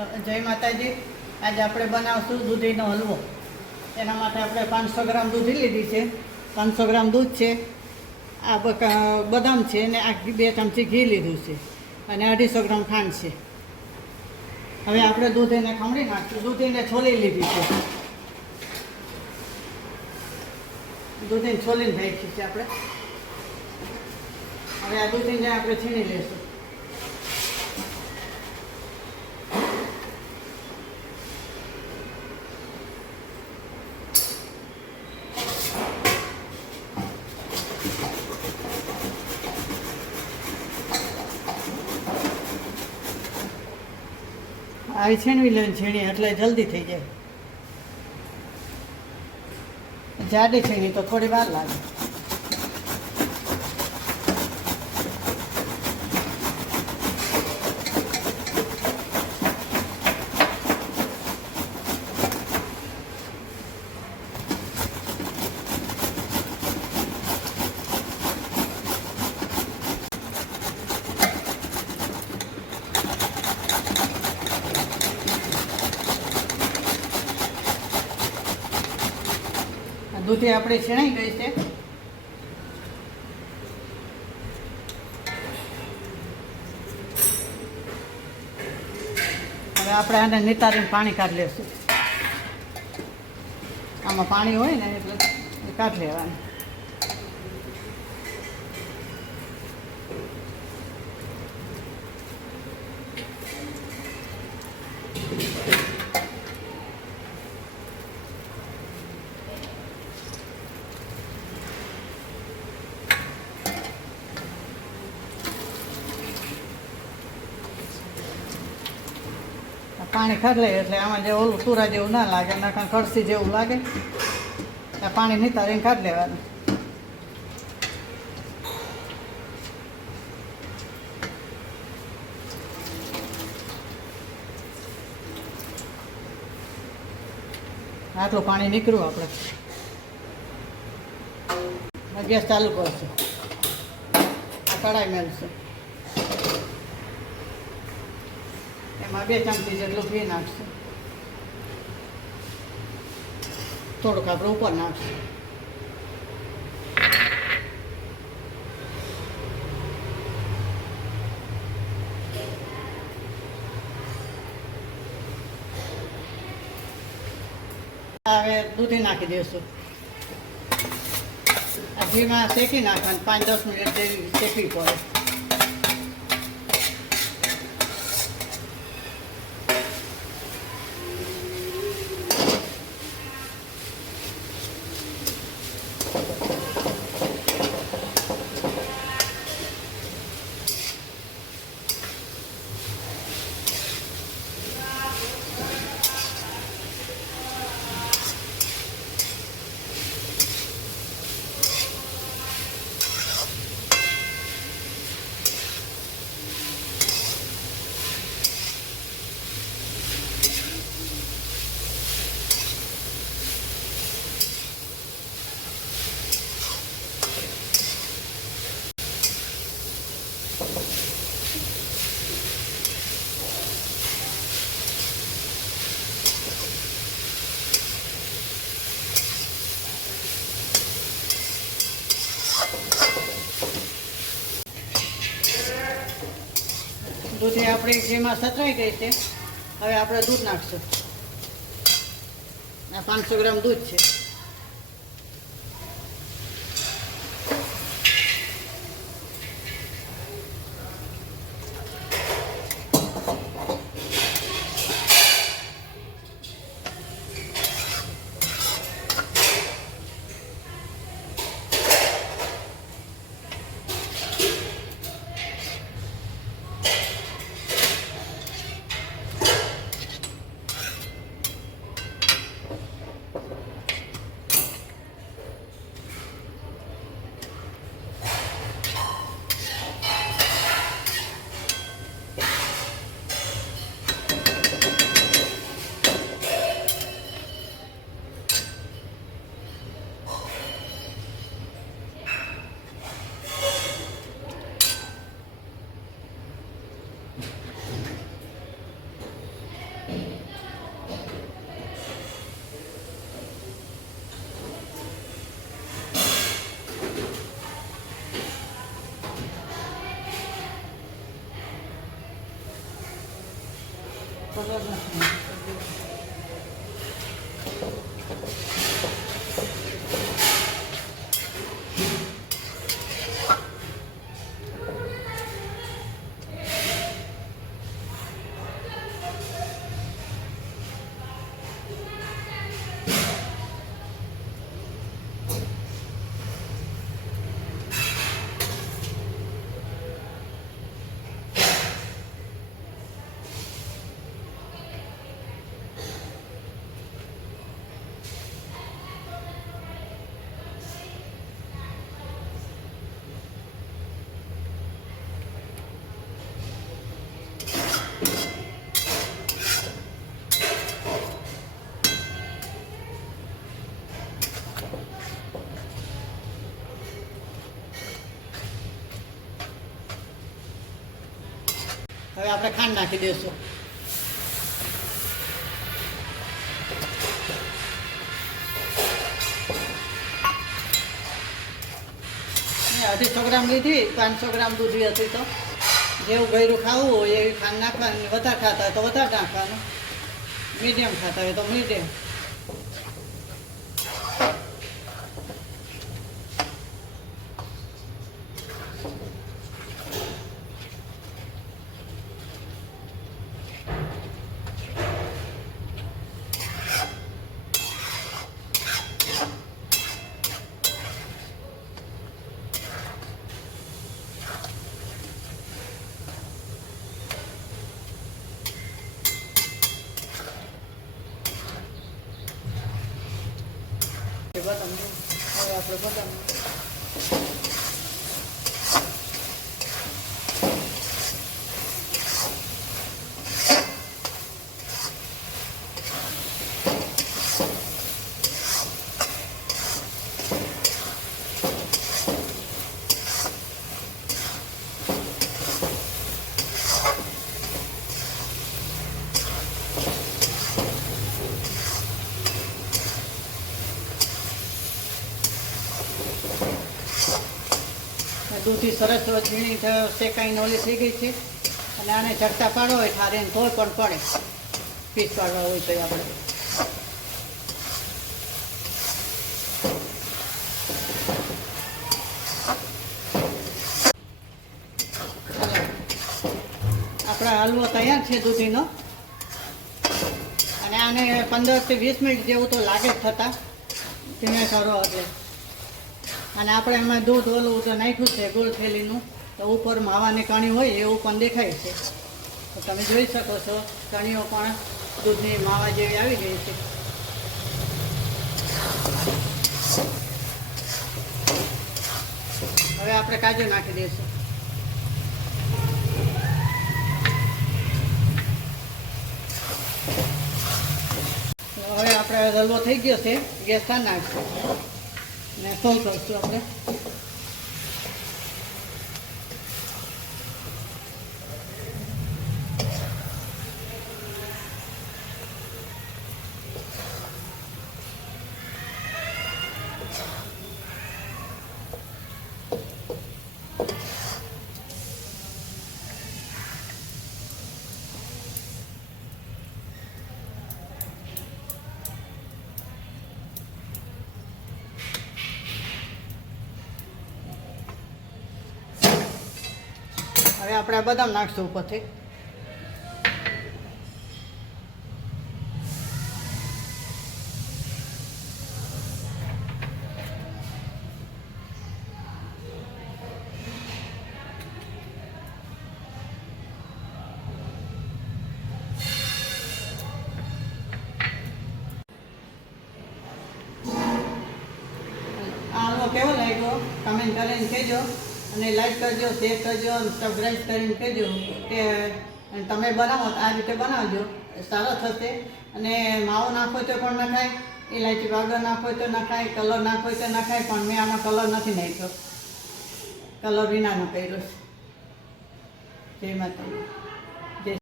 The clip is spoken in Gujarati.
જય માતાજી. આજે આપણે બનાવશું દૂધીનો હલવો. એના માટે આપણે 500 ગ્રામ દૂધી લીધી છે. 500 ગ્રામ દૂધ છે. આ બદામ છે અને આ 2 ચમચી ઘી લીધું છે અને 250 ગ્રામ ખાંડ છે. હવે આપણે દૂધ એને ખમણી નાખીશું. દૂધ એને છોલી લીધી છે. દૂધ એને છોલીને નાખી છે આપણે. હવે આ દૂધીને આપણે છીણી લઈશું. આવી છીણવી લઈને છીણી એટલે જલ્દી થઈ જાય. જાડી છીણી તો થોડી વાર લાગે. દૂધી આપણે છીણાઈ ગઈ છે. હવે આપણે આને નિતારીને પાણી કાઢી લેશું. આમાં પાણી હોય ને એટલે કાઢી લેવાનું. પાણી ખાઈ લઈએ એટલે આમાં જે ઓલું તુરા જેવું ના લાગે, નકર કળસી જેવું લાગે. આ પાણી નિતારીને કાઢી લેવાનું. આટલું પાણી નીકળ્યું. આપણે ગેસ ચાલુ કરશું. આ કઢાઈ મેળશું. એમાં 2 ચમચી જેટલું ઘી નાખશું. થોડુંક આપણે ઉપર નાખશું. હવે દૂધી નાખી દઈશું. આ ઘીમાં શેકી નાખવાનું. 5-10 મિનિટ જેવી શેકવી પડે. દૂધી આપણી ઘીમાં સતરાઈ ગઈ છે. હવે આપણે દૂધ નાખશું. આ 500 ગ્રામ દૂધ છે. કલર નથી. હવે આપણે ખાંડ નાખી દઈશું. મેં 250 ગ્રામ લીધી, 500 ગ્રામ દૂધી હતી. તો જેવું ગળ્યું ખાવું હોય એવી ખાંડ નાખવાની. વધારે ખાતા હોય તો વધારે નાખવાનું, મીડિયમ ખાતા હોય તો મીડિયમ. બદામ હવે આપણે બદામ દૂધી સરસ ઝીણી શેકાઈને ઓલી થઈ ગઈ છે. અને આને ઝટકા પાડો હોય ઠારે તોય પણ પડે. પીસ પાડવા હોય તો આપણે આપણા હલવો તૈયાર છે દૂધીનો. અને આને 15 થી 20 મિનિટ જેવું તો લાગે જ થતાં, ધીમે કરો એટલે. અને આપણે એમાં દૂધ ઓલું તો નાખ્યું છે ગોળ થેલીનું, તો ઉપર માવાની કણી હોય એવું પણ દેખાય છે. તો તમે જોઈ શકો છો કણીઓ પણ દૂધની માવા જેવી આવી ગઈ છે. હવે આપણે કાજુ નાખી દઈશું. હવે આપણે હલવો થઈ ગયો છે, ગેસ પર નાખશું ને સોલ કરશું આપણે. હવે આપણે બદામ નાખશું ઉપરથી. આ કેવો લાગ્યો કમેન્ટ કરીને કહેજો. અને લાઈક કરજો, શેર કરજો અને સબસ્ક્રાઈબ કરીને કહેજો કે તમે બનાવો આ રીતે બનાવજો, સારો થશે. અને માવો નાખો તો પણ નખાય, ઇલાયચી પાવડર નાખો તો નખાય, કલર નાખો તો નખાય. પણ મેં આમાં કલર નથી નાખ્યો, કલર વિનાનો કર્યો છે. જય માતાજી.